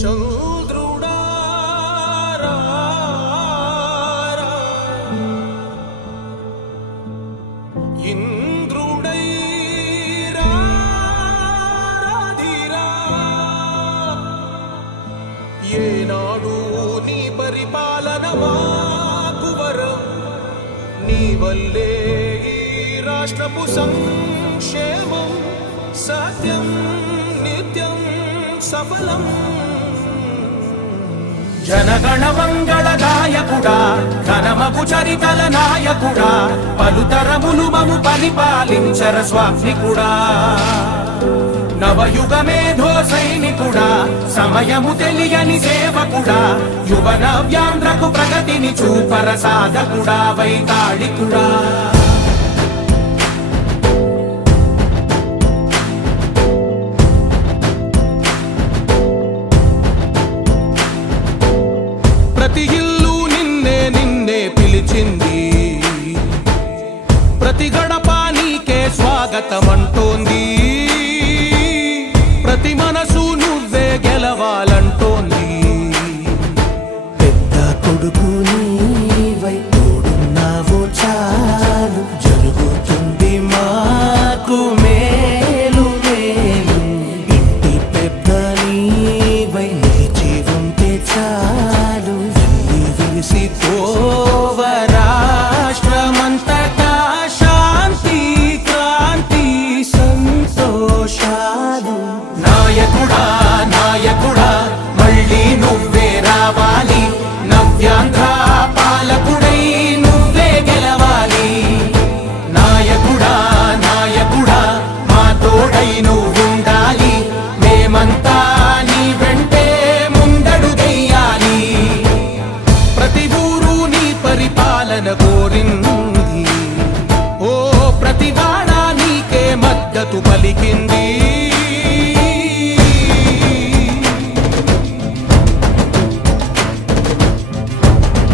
చంద్రుడా ఇంద్రుడై రాధిరా ఏనాడు నీ పరిపాలన మాకు వరం నీ వల్లే ఈ రాష్ట్రపు సంక్షేమం సత్యం నిత్యం సఫలం జనగణ మంగళ గాయకుడా ఘనమగు చరితల నాయకుడా పలుతరములు మము పరిపాలించర స్వామికుడా నవయుగ మేధో సైనికుడా సమయము తెలియని సేవకుడా యువ నవ్యాంధ్రకు ప్రగతిని చూపర సాధకుడా వైతాళికుడా ప్రతి ఇల్లు నిన్నే నిన్నే పిలిచింది ప్రతి గడప నీకే స్వాగతమంటోంది ప్రతి మనసు నువ్వే గెలవాలంటోంది పెద్ద కొడుకు నీవై తోడున్నావు చాలు జరుగుతుంది మాకు మేలు మేలు ఇంటి పెద్ద నీవై నిలిచి ఉంటే చాలు విలిసి పోవ రాష్ట్రమంతటా శాంతి క్రాంతి సంతోషాలు నాయకుడా నాయకుడా మళ్ళీ నువ్వే రావాలి నవ్యాంధ్ర పాలకుడై నువ్వే గెలవాలి నాయకుడా నాయకుడా మా తోడై నువ్వుండాలి మేమంతా నీ వెంటే ముందడుగెయ్యాలి ప్రతి ఊరు నీ పరిపాలన కోరింది ఓ ప్రతి వాడ నీకే మద్దతు పలికింది